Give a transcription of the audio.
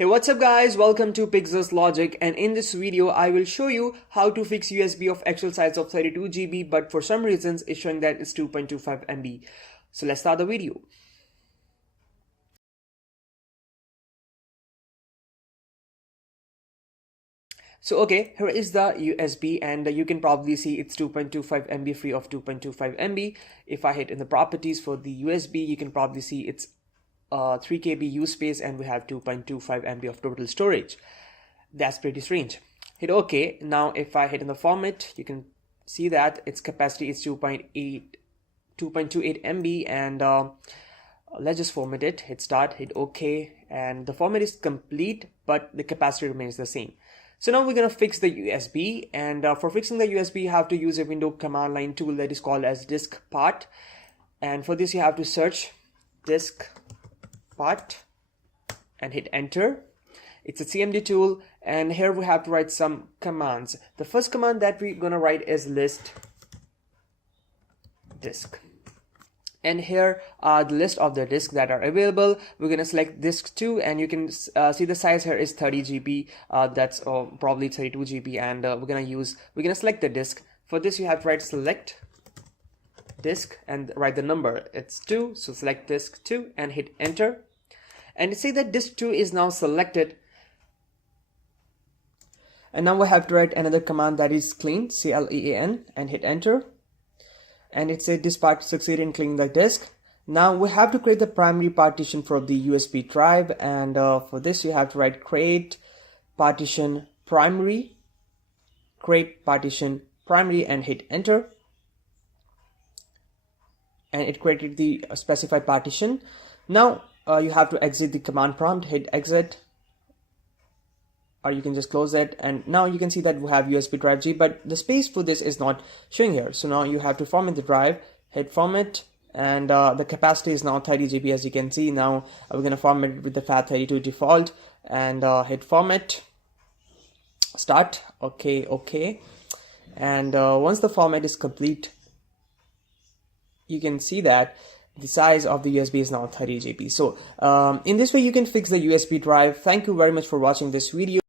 Hey, what's up guys, welcome to Pixels Logic, and in this video I will show you how to fix USB of actual size of 32 GB, but for some reasons it's showing that it's 2.25 MB. So let's start the video. So okay, here is the USB, and you can probably see it's 2.25 MB free of 2.25 MB. If I hit in the properties for the USB, you can probably see it's 3 KB use space and we have 2.25 MB of total storage. That's pretty strange. Hit OK. Now if I hit in the format, you can see that its capacity is 2.28 MB, and let's just format it. Hit start, hit OK, and the format is complete, but the capacity remains the same. So now we're gonna fix the USB, and for fixing the USB you have to use a window command line tool that is called as disk part, and for this you have to search disk part and hit enter. It's a CMD tool, and here we have to write some commands. The first command that we're gonna write is list disk, and here are the list of the disks that are available. We're gonna select disk 2, and you can see the size here is 30 GB. That's probably 32 GB, and we're gonna select the disk. For this you have to write select disk and write the number. It's 2, so select disk 2 and hit enter. And say that disk 2 is now selected. And now we have to write another command that is clean, CLEAN, and hit enter. And it said this part succeeded in cleaning the disk. Now we have to create the primary partition for the USB drive, and for this you have to write create partition primary, and hit enter. And it created the specified partition. Now you have to exit the command prompt, hit exit, or you can just close it, and now you can see that we have USB drive G, but the space for this is not showing here. So now you have to format the drive, hit format, and the capacity is now 30 GB as you can see. Now we're going to format it with the FAT32 default, and hit format, start, okay, and once the format is complete, you can see that the size of the USB is now 30 GB. So in this way you can fix the USB drive. Thank you very much for watching this video.